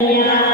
Yeah.